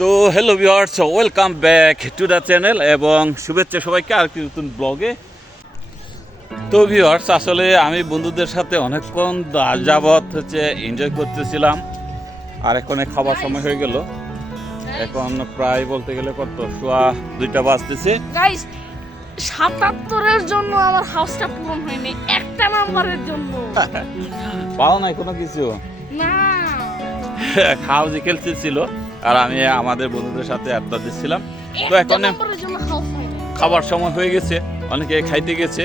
তো hello viewers welcome back to the channel এবং শুভেচ্ছা সবাইকে আর কি নতুন ব্লগে তো ভিউয়ার্স আসলে আমি বন্ধুদের সাথে অনেকক্ষণ যাবৎ হচ্ছে এনজয় করতেছিলাম। আর এখন খাবার সময় হয়ে গেল। এখন প্রায় বলতে গেলে কত? শোয়া দুইটা বাজতেছে। সাতাত্তরের জন্য আমার হাউসটা পূরণ হয়নি একটা নাম্বারের জন্য। পাও নাই কোনো কিছু? না। খাওয়া যে খেলতেছিল। আর আমি আমাদের বন্ধুদের সাথে আড্ডা দিচ্ছিলাম। তো এখন খাবার সময় হয়ে গেছে অনেকে খাইতে গেছে।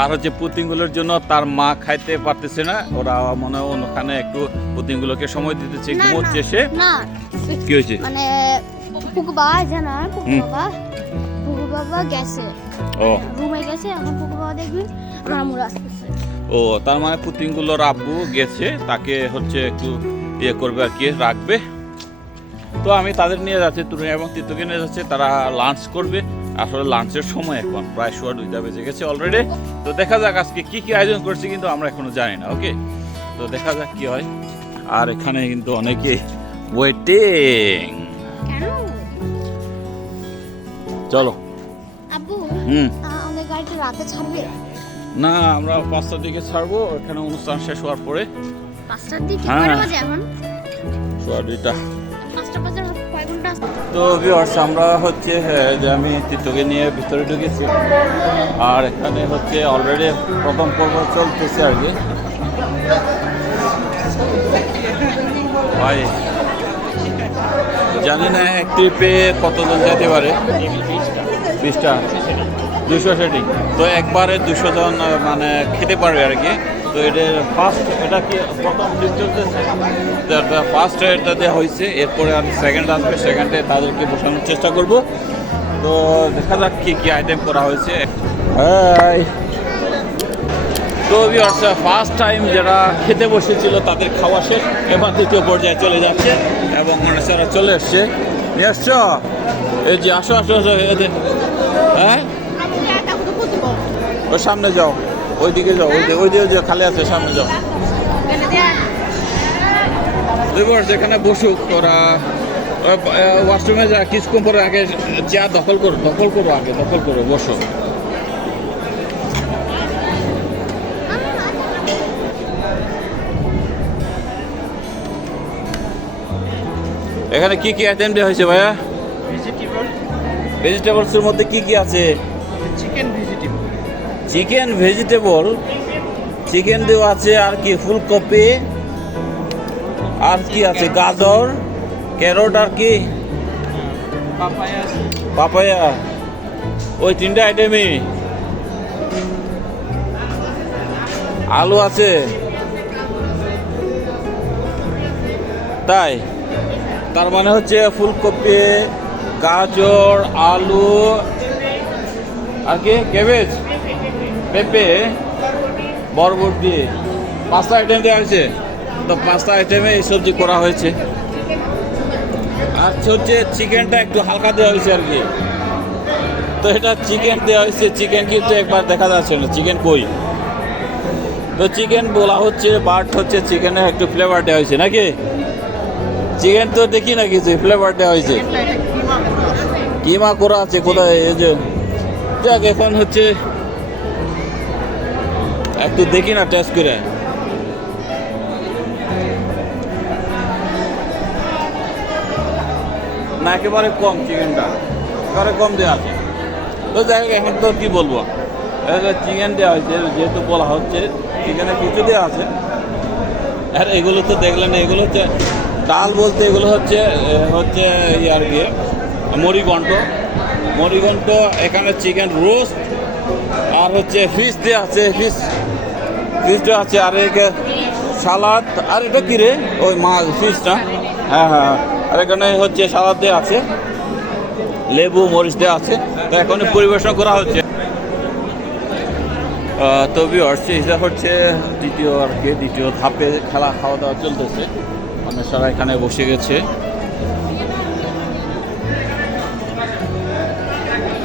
আর হচ্ছে পুতিনগুলোর জন্য তার মা খাইতে পারতেছে না। ওরা মনে হয় ওখানে একটু পুতিনগুলোকে সময় দিতেছে ঘুমোচ্ছে সে কি হয়েছে? মানে পুকু বাবা আছে না পুকু বাবা? পুকু বাবা গেছে। ও। রুমে গেছে এখন পুকু বাবা দেখবেন আমার আমুর আসতেছে। ও তার মানে পুতিনগুলোর আব্বু গেছে তাকে হচ্ছে একটু ইয়ে করবে আর কি রাখবে। তো আমি তাদের নিয়ে যাচ্ছি তুরুন এবং তিতুকে নিয়ে যাচ্ছে তারা লাঞ্চ করবে। আসলে লাঞ্চের সময় এখন প্রায় সোয়া দুইটা বেজে গেছে অলরেডি তো দেখা যাক আজকে কি কি আয়োজন করছে কিন্তু আমরা এখনও জানি না ওকে তো দেখা যাক কি হয়। আর এখানে কিন্তু অনেকে ওয়েটিং চলো। হুম। রাতে ছাড়বে? না আমরা পাঁচটার দিকে ছাড়বো এখানে অনুষ্ঠান শেষ হওয়ার পরে। পাঁচটার দিকে? হ্যাঁ। এখন? সোয়া দুইটা। তো ভিউয়ার্স আমরা হচ্ছে হ্যাঁ, যে আমি তিতুকে নিয়ে ভিতরে ঢুকেছি। আর এখানে হচ্ছে অলরেডি প্রথম পর্ব চলতেছে আর কি। ভাই জানি না এক ট্রিপে কতজন যেতে পারে। বিশটা। দুশো সেটিং। তো একবারে দুশো জন মানে খেতে পারবে আর কি। তো এটা ফার্স্ট এটা কি প্রথম ট্রিপ চলতেছে ফার্স্ট এটা দেওয়া হয়েছে। এরপরে আর সেকেন্ড আসবে সেকেন্ডে তাদেরকে বসানোর চেষ্টা করব। তো দেখা যাক কি কি আইটেম করা হয়েছে। হাই তো ফার্স্ট টাইম যারা খেতে বসেছিল তাদের খাওয়া শেষ। এবার দ্বিতীয় পর্যায়ে চলে যাচ্ছে এবং মানুষেরা চলে এসছে। নিয়ে আসছো? এই যে আসো আসো আসো হ্যাঁ? ওই সামনে যাও। ওই দিকে যাও ওই ওই দিকে যাও খালি আছে সামনে যাও। এবার যেখানে বসুক ওরা ওয়াশরুমে যা কিছুক্ষণ পরে আগে চেয়ার দখল করো দখল করো আগে দখল করো বসো। এখানে কি কি আইটেম দেওয়া হয়েছে ভাইয়া? ভেজিটেবল ভেজিটেবলসের মধ্যে কি কি আছে? Chicken vegetable chicken vegetable chicken দেওয়া আছে আর কি ফুলকপি, আর কি আছে? গাজর ক্যারট আর কি? পাপায়া। ওই তিনটা আইটেমই আলু আছে। তাই। তার মানে হচ্ছে ফুলকপি, গাজর, আলু, আর কি? ক্যাবেজ পেঁপে, বরবট দিয়ে পাঁচটা আইটেম দেওয়া হয়েছে। তো পাঁচটা আইটেমে এই সবজি করা হয়েছে। আর হচ্ছে চিকেনটা একটু হালকা দেওয়া হয়েছে আর কি। তো এটা চিকেন দেওয়া হয়েছে। চিকেন কিন্তু একবার দেখা যাচ্ছে না। চিকেন কই? তো চিকেন বলা হচ্ছে বাট হচ্ছে চিকেনে একটু ফ্লেভার দেওয়া হয়েছে। নাকি? চিকেন তো দেখি না কিছু ফ্লেভার দেওয়া হয়েছে। কিমা করা আছে কোথায়? এই যে, যাক, এখন হচ্ছে একটু দেখি না টেস্ট করে। না, একেবারে কম চিকেনটা। একেবারে কম দেওয়া আছে। তো যাই এখন তো কী বলব? চিকেন দেওয়া হয়েছে, যেহেতু বলা হচ্ছে চিকেনে কিছু দেওয়া আছে। আর এগুলো তো দেখলেন এগুলো হচ্ছে ডাল বলতে এগুলো হচ্ছে হচ্ছে ই আর কি মরিগন্ট মরিগন্ট এখানে চিকেন রোস্ট আর হচ্ছে ফিশ দেওয়া আছে ফিশ দেওয়া আছে আর একে সালাদ আর এটা কি রে? ওই মাছ ফিশটা। হ্যাঁ হ্যাঁ আর এখানে হচ্ছে সালাদ দেওয়া আছে। লেবু মরিচ দেওয়া আছে। তো এখন পরিবেশন করা হচ্ছে। তো ভিউয়ার্স এটা হচ্ছে দ্বিতীয় আর কি দ্বিতীয় ধাপে খেলা খাওয়া দাওয়া চলতেছে মানুষরা এখানে বসে গেছে।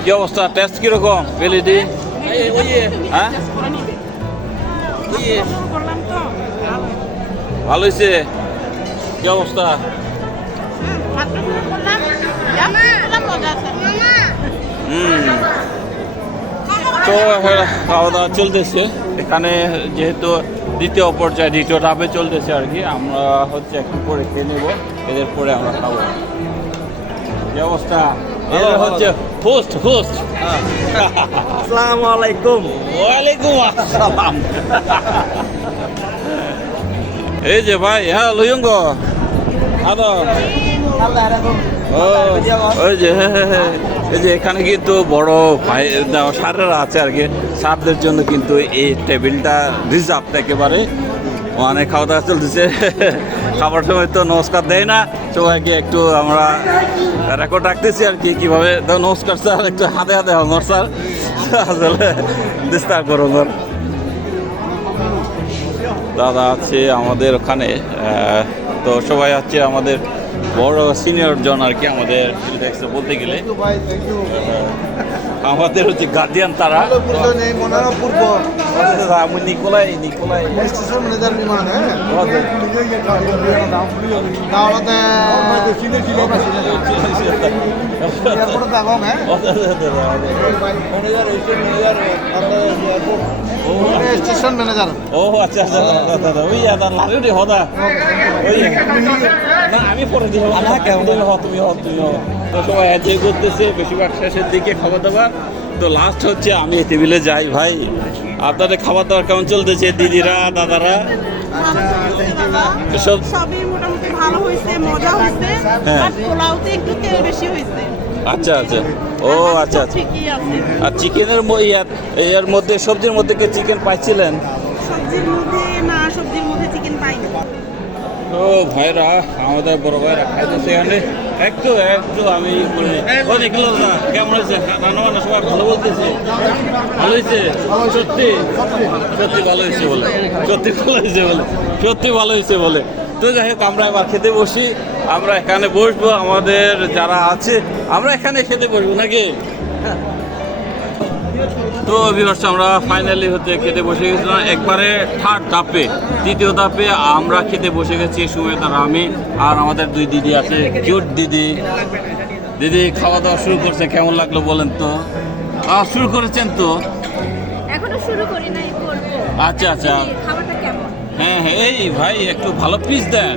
কি অবস্থা? টেস্ট কীরকম? এলইডি হ্যাঁ? ভালো হয়েছে কি অবস্থা? তো খাওয়া দাওয়া চলতেছে। এখানে যেহেতু দ্বিতীয় পর্যায়ে, দ্বিতীয় ধাপে চলতেছে আর কি, আমরা হচ্ছে একটু করে খেয়ে নেব, এদের পরে আমরা খাব। কি অবস্থা? এদের হচ্ছে হোস্ট হোস্ট আসসালামু আলাইকুম ওয়ালাইকুম আসসালাম এই যে ভাই হ্যাঁ লইঙ্গ আদো ও ওই যে। এই যে এখানে কিন্তু বড় ভাই সারেরা আছে আর কি। সারদের জন্য কিন্তু এই টেবিলটা রিজার্ভ একেবারে। অনেক খাওয়া দাওয়া চলতেছে। খাবার সময় তো নমস্কার দেয় না। সবাইকে একটু আমরা রেকর্ড রাখতেছি আর কি কীভাবে নমস্কার স্যার একটু হাতে হাতে হঙ্গর স্যার আসলে বিস্তার করুন দাদা আছে আমাদের ওখানে তো সবাই আছে আমাদের বড় সিনিয়র জন আর কি আমাদের বলতে গেলে। আমাদের হচ্ছে গার্ডিয়ান তারা। আমি নিকোলাই নিকোলাই। স্টেশন ম্যানেজার বিমান হ্যাঁ স্টেশন ম্যানেজার ও আচ্ছা আচ্ছা দাদা দাদা ওই দাদা লাগে রে হদা। ওই না আমি পরে দিব। না কেমন? হ তুমি হ তুমি হ সবাই এনজয় করতেছে বেশিরভাগ শেষের দিকে খাবার দাবার। তো লাস্ট হচ্ছে আমি টেবিলে যাই ভাই। আপনাদের খাবার দাবার কেমন চলতেছে দিদিরা দাদারা? সব সবই মোটামুটি ভালো হয়েছে মজা হয়েছে হ্যাঁ। আর পোলাওতে একটু তেল বেশি হয়েছে। আচ্ছা আচ্ছা। ও আচ্ছা আচ্ছা। আর চিকেনের এর মধ্যে সবজির মধ্যে কি চিকেন পাইছিলেন? সবজির মধ্যে না সবজির মধ্যে চিকেন পাইনি। ও ভাইরা, আমাদের বড় ভাইরা খাইতেছে এখানে। একটু একটু আমি বলি। দেখল না কেমন হয়েছে? রান্না বান্না সবাই ভালো বলতেছে? ভালো হয়েছে? সত্যি? সত্যি ভালো হয়েছে বলে। সত্যি ভালো হয়েছে বলে। সত্যি ভালো হয়েছে বলে। তো যাই হোক, আমরা এবার খেতে বসি। আমরা এখানে বসবো। আমাদের যারা আছে, আমরা এখানে খেতে বসবো নাকি? তো বিভার্স আমরা ফাইনালি হতে খেতে বসে গেছিলাম। একবারে থার্ড ধাপে তৃতীয় ধাপে আমরা খেতে বসে গেছি সুমেতার আমি আর আমাদের দুই দিদি আছে। কিউট দিদি। দিদি খাওয়া দাওয়া শুরু করছে কেমন লাগল বলেন তো? আহ, শুরু করেছেন তো? এখনও শুরু করি নাই করব। আচ্ছা আচ্ছা। খাবারটা কেমন? হ্যাঁ হ্যাঁ এই ভাই একটু ভালো পিস দেন।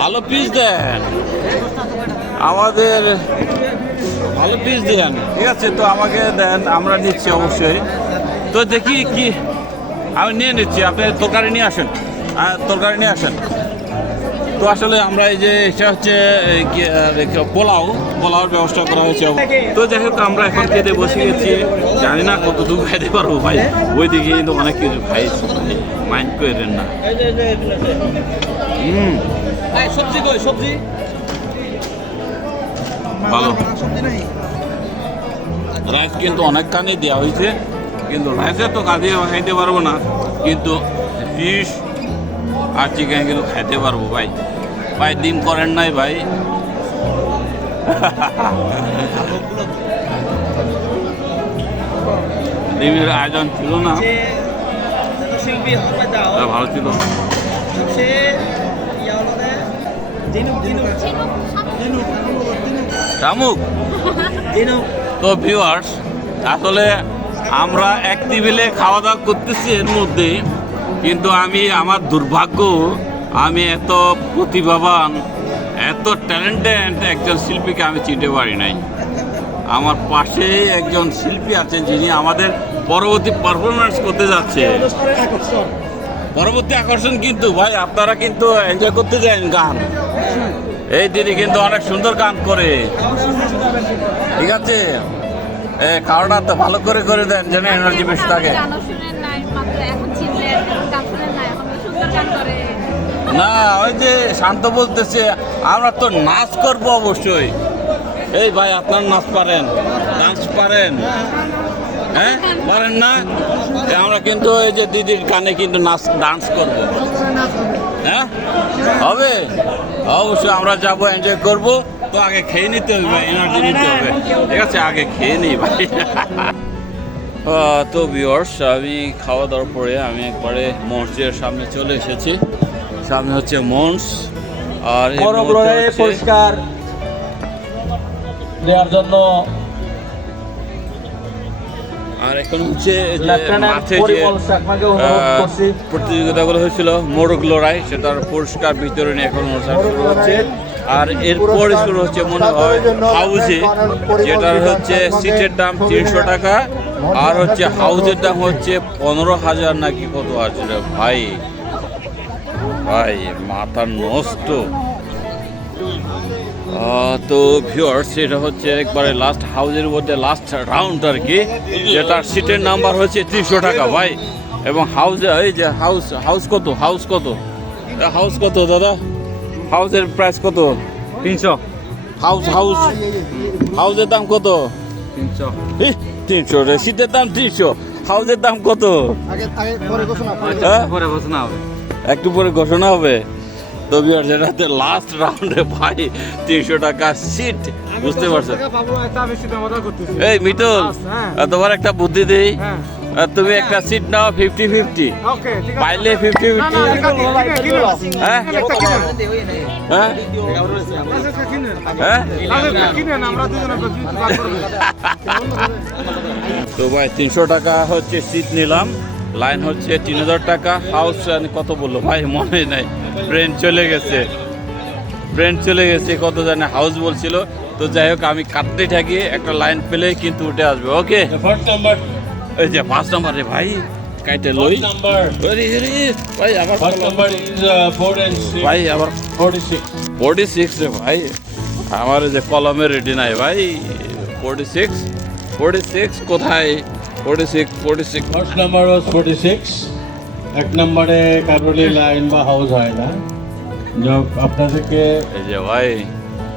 ভালো পিস দেন। আমাদের ভালো পিস দেন। ঠিক আছে তো আমাকে দেন আমরা নিচ্ছি অবশ্যই। তো দেখি কি আমি নিয়ে নিচ্ছি আপনি তরকারি নিয়ে আসেন। আহ, তরকারি নিয়ে আসেন। তো আসলে আমরা এই যে এটা হচ্ছে পোলাও। পোলাওর ব্যবস্থা করা হয়েছে। তো যাই হোক আমরা এখন খেতে বসে গেছি। জানি না কত দূর খাইতে পারব ভাই। ওইদিকে কিন্তু অনেক কিছু খাইছি মাইন্ড করেন না। হুম। সবজি কই সবজি? ভালো। রাইস কিন্তু অনেকখানি দেওয়া হয়েছে। কিন্তু রাইসে তো কাজে খাইতে পারব না। কিন্তু ফিশ আর চিকেন কিন্তু খাইতে পারব ভাই। ভাই ডিম করেন নাই ভাই। ডিমের আয়োজন ছিল না। যে শিল্পী হতে দাও তা ভালো ছিল। সে শামুক তো ভিউয়ার্স আসলে আমরা এক টেবিলে খাওয়া দাওয়া করতেছি এর মধ্যে, কিন্তু আমি, আমার দুর্ভাগ্য, আমি এত প্রতিভাবান, এত ট্যালেন্টেড একজন শিল্পীকে আমি চিনতে পারি নাই। আমার পাশে একজন শিল্পী আছেন যিনি আমাদের পরবর্তী পারফরমেন্স করতে যাচ্ছে। পরবর্তী আকর্ষণ কিন্তু, ভাই, আপনারা কিন্তু এনজয় করতে যান গান। এই দিদি কিন্তু অনেক সুন্দর গান করে। ঠিক আছে? এ খাওয়াটা তো ভালো করে করে দেন যেন এনার্জি বেশি থাকে। না ওই যে শান্ত বলতেছে আমরা তো নাচ করব অবশ্যই। এই ভাই আপনার নাচ পারেন নাচ পারেন। হ্যাঁ? পারেন না? আমরা কিন্তু এই যে দিদির গানে কিন্তু নাচ ডান্স করব। হ্যাঁ? হবে? অবশ্যই আমরা যাব এনজয় করব। তো আগে খেয়ে নিতে হবে এনার্জি নিতে হবে। ঠিক আছে? আগে খেয়ে নিই ভাই। তো ভিওর্স আমি খাওয়া দাওয়ার পরে আমি একবারে মঞ্চের সামনে চলে এসেছি। সামনে হচ্ছে মঞ্চ আর পরিষ্কার। দেওয়ার জন্য আর এখন হচ্ছে মাঠে যে প্রতিযোগিতাগুলো হয়েছিল মোরগ লড়াই সেটার পুরস্কার বিতরণী এখন অনুষ্ঠান শুরু হচ্ছে। আর এরপরে শুরু হচ্ছে মনে হয় হাউজে যেটার হচ্ছে সিটের দাম তিনশো টাকা আর হচ্ছে হাউজের দাম হচ্ছে পনেরো হাজার নাকি কত আছে ভাই? ভাই মাথা নষ্ট। তো ভিউয়ার্স এটা হচ্ছে একবারে লাস্ট হাউজের মধ্যে লাস্ট রাউন্ড আর কি যেটার সিটের নাম্বার হচ্ছে তিনশো টাকা ভাই। এবং হাউজে এই যে হাউস হাউস কত? হাউস কত? হাউস কত দাদা? হাউসের প্রাইস কত? তিনশো। হাউস হাউস হাউসের দাম কত? তিনশো। তিনশো রে সিটের দাম তিনশো হাউসের দাম কত? আগে আগে পরে ঘোষণা করে হ্যাঁ? পরে ঘোষণা হবে। একটু পরে ঘোষণা হবে। তো ভিউয়ার্স এটা লাস্ট রাউন্ডে ভাই তিনশো টাকা সিট বুঝতে পারছ এই মিতুল তোমার একটা বুদ্ধি দেই। আহ, তুমি একটা সিট নাও ফিফটি ফিফটি পাইলে ফিফটি ফিফটি হ্যাঁ? হ্যাঁ? হ্যাঁ? তো ভাই তিনশো টাকা হচ্ছে সিট নিলাম। লাইন হচ্ছে তিন হাজার টাকা। হাউস কত বলল? ভাই মনে নাই। ব্রেন চলে গেছে। ব্রেন চলে গেছে কত জানে হাউস বলছিল। তো যাই হোক আমি কাটতে থাকি একটা লাইন পেলেই কিন্তু উঠে আসবে ওকে? এই যে পাঁচ নম্বরে ভাই কাইটে লই। ভাই আবার uh, ভাই আবার ফোর্টি সিক্স রে ভাই। আমার যে কলমে রেডি নাই ভাই। ফোর্টি সিক্স ফোর্টি সিক্স কোথায়? Forty six forty six First number was forty-six. এক নম্বরে কারোলি লাইন বা হাউস হয় না। যোগ আপনাদেরকে এই যে ভাই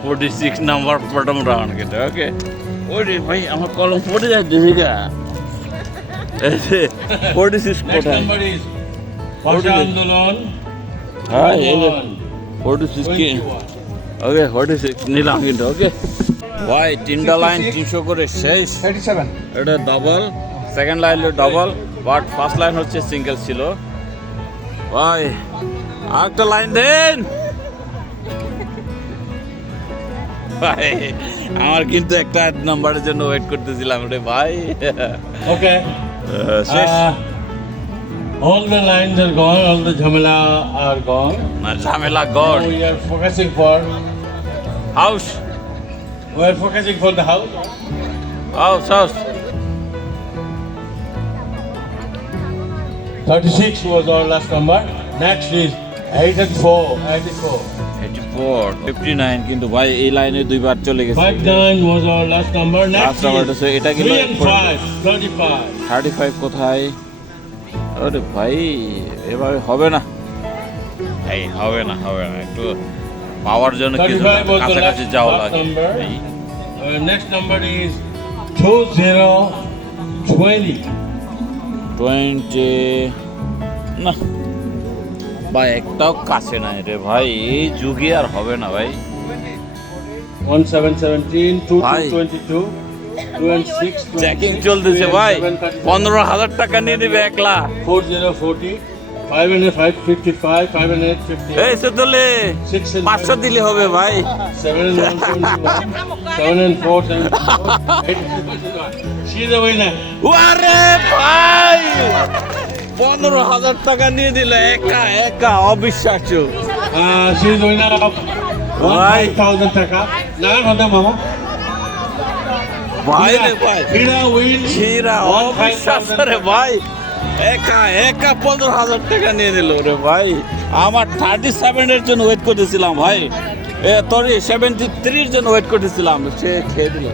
ফোর্টি সিক্স নাম্বার প্রথম রাউন্ড কেটে ওকে ওরে ভাই আমার কলম পড়ে দিদিকা ফোর্টি সিক্স নাম্বার ইজ আন্দোলন হ্যাঁ এই যে ফোর্টি সিক্স কি? ওকে ফোর্টি সিক্স নিলাম কিন্তু ওকে ভাই তিনটা লাইন তিনশো করে শেষ। এটা ডবল সেকেন্ড লাইন হলো ডবল বাট ফার্স্ট লাইন হচ্ছে সিঙ্গেল ছিল। ভাই আরেকটা লাইন দেন। ভাই আমার কিন্তু একটা এক নাম্বারের জন্য ওয়েট করতেছিলাম রে ভাই। Okay all the lines are gone all the ঝামেলা আর গন মানে ঝামেলা gone we are focusing for house we focusing for the house house house 36 was our last number. Next is 84. 84. 84, 59 কিন্তু ভাই এই লাইনে দুইবার চলে গেছে। 59 was our last number. Next is এটা কিন্তু 35. 35 কোথায়? আরে ভাই এবারে হবে না। এই হবে না হবে না। একটু পাওয়ার জন্য কিছু কাছে যাওয়া লাগে। নেক্সট নাম্বার ইজ 2020 টোয়েন্টি না ভাই একটাও কাছে নাই রে ভাই এই যুগে আর হবে না ভাই Bhai. two twenty-two, two and six. Checking 26, চলতেছে ভাই. পনেরো হাজার টাকা নিয়ে দিবে একলা সেতলে Six and পাঁচশো দিলে হবে ভাই seven শীতে পনেরো হাজার টাকা নিয়ে দিল একা একা অবিশ্বাস ভাই। একা একা পনেরো হাজার টাকা নিয়ে দিলো রে ভাই। আমার থার্টি সেভেন এর জন ওয়েট করতেছিলাম ভাই। এ তরি সেভেনটি থ্রির জন ওয়েট করতেছিলাম। সে খেয়ে দিল।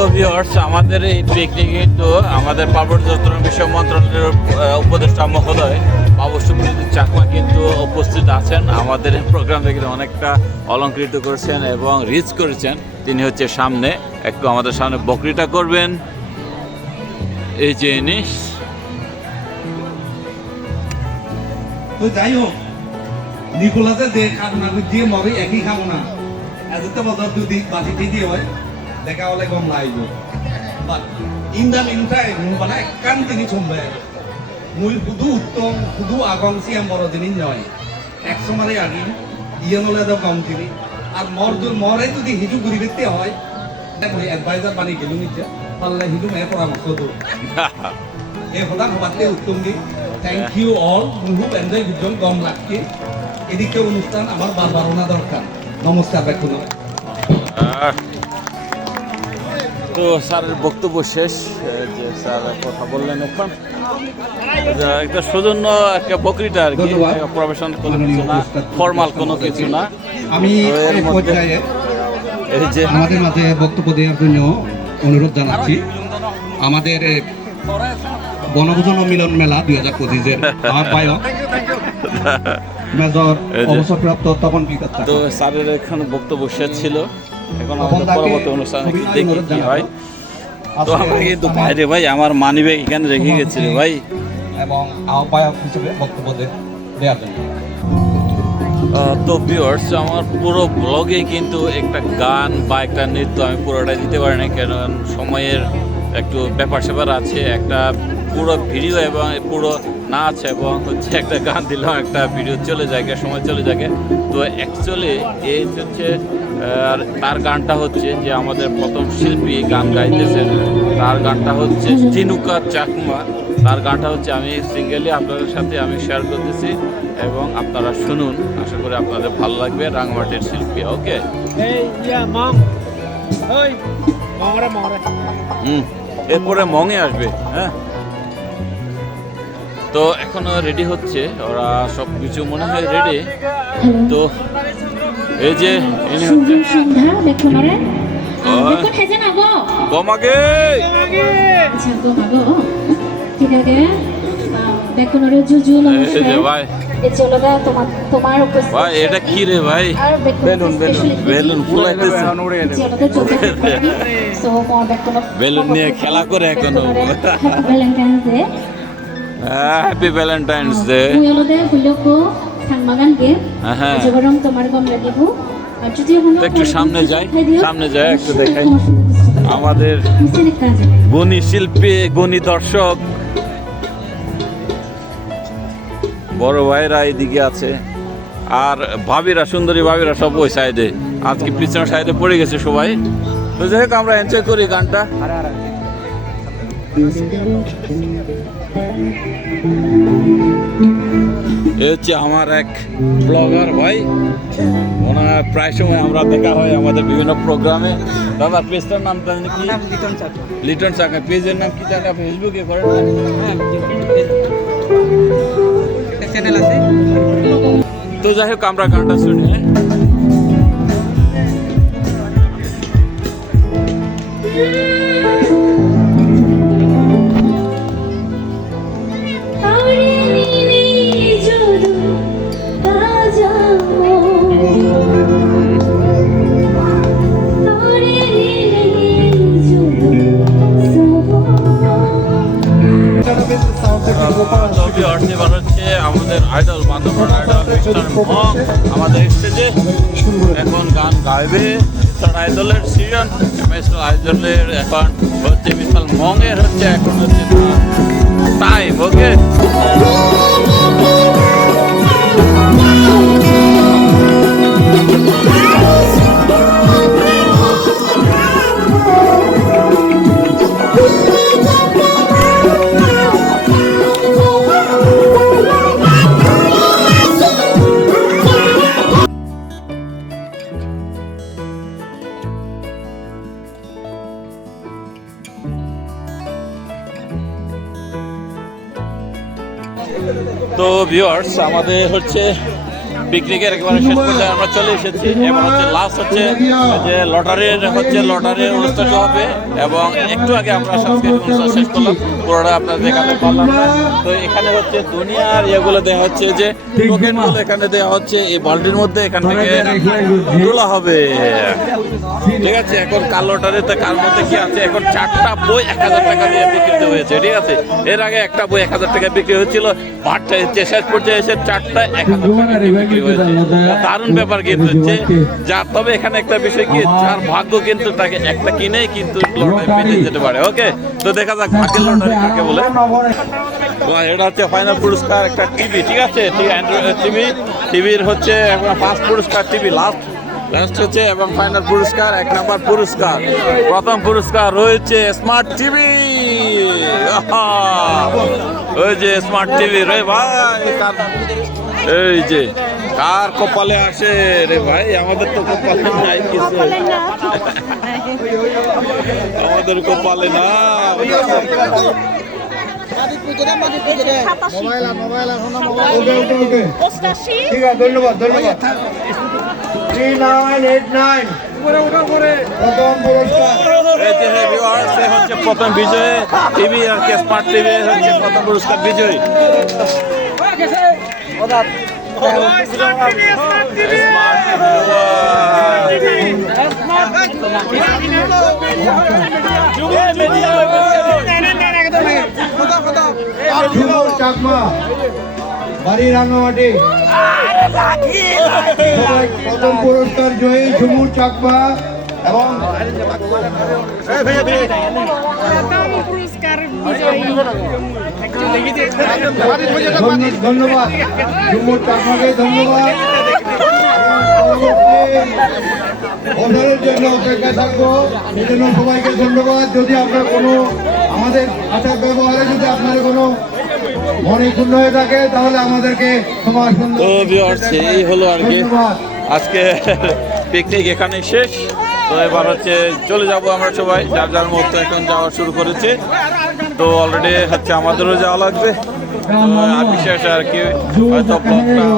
তো ভিওর্স আমাদের এই পিকনিক কিন্তু আমাদের পার্বত্য চট্টগ্রাম বিশ্ব মন্ত্রণালয়ের উপদেষ্টা মহোদয় বাবু সুপ্রীত চাকমা কিন্তু উপস্থিত আছেন। আমাদের এই প্রোগ্রাম থেকে অনেকটা অলঙ্কৃত করেছেন এবং রিচ করেছেন। তিনি হচ্ছে সামনে, একটু আমাদের সামনে বকরিটা করবেন। এই যে জিনিস যাই হোক, নিকোলাসে যে খানা দিয়ে মরে একই খাব না। এজতে বছর যদি বাসি ঠিকই হয় দেখা হলে গম লাগব but in the meantime মানে একান তিনি চম্বে মুই শুধু উত্তম শুধু আগং সিয়াম বড় জিনিস নয় একসময় আগে ইয়ে নলে তো কম তিনি আর মর মরে যদি হিজু ঘুরি দেখতে হয় মুই এডভাইজার বানি গেলু নিচে পাল্লা হিদু মে পরামর্শ তো এই হবাতে উত্তম দি থ্যাংক ইউ অল মুহুব এনজয় গুজন গম লাগকে এদিকে অনুষ্ঠান আমার বারবার দরকার। নমস্কার আহ, তো স্যারের বক্তব্য শেষ যে স্যার কথা বললেন এখন। একটা সৌজন্য একটা বকরিটা আর কি। প্রফেশন কোনো কিছু না ফর্মাল কোনো কিছু না। আমি এই যে আমাদের মাঝে বক্তব্য দেওয়ার জন্য অনুরোধ জানাচ্ছি। আমাদের বনভোজন মিলন মেলা দুই হাজার পঁচিশের আহ্বায়ক মেজর অবসরপ্রাপ্ত তপন তো স্যারের এখানে বক্তব্য শেষ ছিল। এখন পরবর্তী অনুষ্ঠানে দেখি কি হয় তো আমরা কিন্তু বাইরে ভাই আমার মানি ব্যাগ এখানে রেখে গেছি রে ভাই। এবং আহ্বায়ক হিসেবে বক্তব্য দেওয়ার জন্য। তো ভিউয়ার্স আমার পুরো ব্লগে কিন্তু একটা গান বা একটা নৃত্য আমি পুরোটা দিতে পারি না কারণ সময়ের একটু ব্যাপার স্যাপার আছে একটা পুরো ভিডিও এবং পুরো নাচ এবং হচ্ছে একটা গান দিলাম একটা ভিডিও চলে যায় সময় চলে যায় গে। তো অ্যাকচুয়ালি এই হচ্ছে আর তার গানটা হচ্ছে যে আমাদের প্রথম শিল্পী গান গাইতেছেন। তার গানটা হচ্ছে চিনুকা চাকমা। তার গানটা হচ্ছে আমি সিঙ্গেলি আপনাদের সাথে আমি শেয়ার করতেছি এবং আপনারা শুনুন। আশা করি আপনাদের ভালো লাগবে রাঙামাটির শিল্পী ওকে হুম এরপরে মঙে আসবে হ্যাঁ? তো এখনও রেডি হচ্ছে ওরা সব কিছু মনে হয় রেডি তো এই যে ইনি হচ্ছে গমাগে! আচ্ছা ভাই। এই চলগা তোমার তোমার উপস্থিত। ভাই এটা কি রে ভাই? বেলুন বেলুন ফুলাইতেছে বেলুন বেলুন। নিয়ে খেলা করে এখনও। Happy Valentine's day happy Valentine's day মুয়লদে হুলকো থাংমাগান গে। হ্যাঁ জবরং তোমার গম লাগিব। আর যদি একটু সামনে যাই, সামনে যাই, একটু দেখাই। আমাদের গুণী শিল্পী গুণী দর্শক বড় ভাইরা এইদিকে আছে। আর ভাবিরা সুন্দরী ভাবিরা সব ওই সাইডে। আজকে পিছনের সাইডে পড়ে গেছে সবাই। তো যাই হোক আমরা এনজয় করি গানটা। এ হচ্ছে আমার এক ব্লগার ভাই। ওনার প্রায় সময় আমরা দেখা হয় আমাদের বিভিন্ন প্রোগ্রামে দাদা পেজটার নাম জানেন কি? লিটন চাকা পেজের নাম কি জানেন ফেসবুকে করেন? চ্যানেল আছে। তো যাই হোক আমরা গানটা শুনি হ্যাঁ। অর্থে হচ্ছে আমাদের আইডল বান্ধবন আইডল মিস্টার মং আমাদের স্টেজে এখন গান গাইবে মিস্টার আইডলের সিজন মিস্টার আইডলের এখন হচ্ছে মিস্টার মং হচ্ছে এখন হচ্ছে আমাদের হচ্ছে পিকনিকের একেবারে শেষ পর্যায়ে আমরা চলে এসেছি। এবং হচ্ছে লাস্ট হচ্ছে যে লটারির, হচ্ছে লটারির অনুষ্ঠানটা হবে এবং একটু আগে আমরা সাংস্কৃতিক অনুষ্ঠান শেষ করলাম, পুরোটা আপনার দেখাতে পারলাম না। তো এখানে হচ্ছে দুনিয়ার ইয়েগুলো দেওয়া হচ্ছে যে টোকেনগুলো এখানে দেওয়া হচ্ছে এই বাল্টির মধ্যে এখান থেকে তোলা হবে। ঠিক আছে, এখন কাল লটারিতে কার মধ্যে কি আছে? এখন চারটা বই এক হাজার টাকা দিয়ে বিক্রিত হয়েছে, ঠিক আছে? এর আগে একটা বই এক হাজার টাকা বিক্রি হয়েছিল হচ্ছে শেষ পর্যায়ে এসে চারটা এক হাজার টাকা দিয়ে হয়েছে। দারুণ ব্যাপার কিন্তু হচ্ছে যার তবে এখানে একটা বিষয় কি যার ভাগ্য কিন্তু তাকে একটা কিনেই কিন্তু লটারি পেতে যেতে পারে ওকে তো দেখা যাক ভাগ্যের লটারি কাকে বলে। এটা হচ্ছে ফাইনাল পুরস্কার একটা টিভি ঠিক আছে? টিভি টিভির হচ্ছে ফার্স্ট পুরস্কার টিভি লাস্ট লাস্ট হচ্ছে এবং ফাইনাল পুরস্কার এক নম্বর পুরস্কার। প্রথম পুরস্কার রয়েছে স্মার্ট টিভি ওই যে স্মার্ট টিভি রে ভাই এই যে, কার কপালে আসে রে ভাই? আমাদের তো কপালে নাই কিছু। আমাদের কপালে না। প্রথম পুরস্কার এ হচ্ছে প্রথম বিজয়ী। টিভি আর কি স্মার্ট টিভি হচ্ছে প্রথম পুরস্কার বিজয়ী। চাকমা বাড়ি প্রথম পুরস্কার জয়ী ঝুমুর চাকমা এবং ধন্যবাদ চাকমাকে ধন্যবাদ অর্ডারের জন্য অপেক্ষা থাকব সেই জন্য সবাইকে ধন্যবাদ যদি আপনার কোনো আমাদের আচার ব্যবহারে যদি আপনার কোনো মনে ক্ষুণ্ণ হয়ে থাকে তাহলে আমাদেরকে ক্ষমা সুন্দর এই হলো আর কি। আজকে পিকনিক এখানে শেষ। তো এবার হচ্ছে চলে যাব আমরা সবাই। যার যার মতো এখন যাওয়া শুরু করেছে। তো অলরেডি হচ্ছে আমাদেরও যাওয়া লাগবে। আর বিশেষ আর কি, হয়তো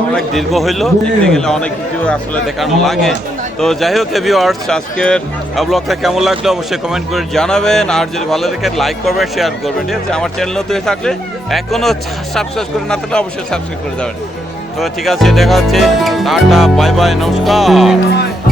অনেক দীর্ঘ হইল। দেখতে গেলে অনেক কিছু আসলে দেখানো লাগে। তো যাই হোক ভিউয়ার্স আজকের ব্লগটা কেমন লাগল অবশ্যই কমেন্ট করে জানাবেন। আর যদি ভালো দেখে লাইক করবেন শেয়ার করবেন। ঠিক আছে? আমার চ্যানেল নতুন থাকলে এখনও সাবস্ক্রাইব করে না থাকলে অবশ্যই সাবস্ক্রাইব করে দেবেন তো ঠিক আছে, দেখা হচ্ছে। টাটা বাই বাই নমস্কার।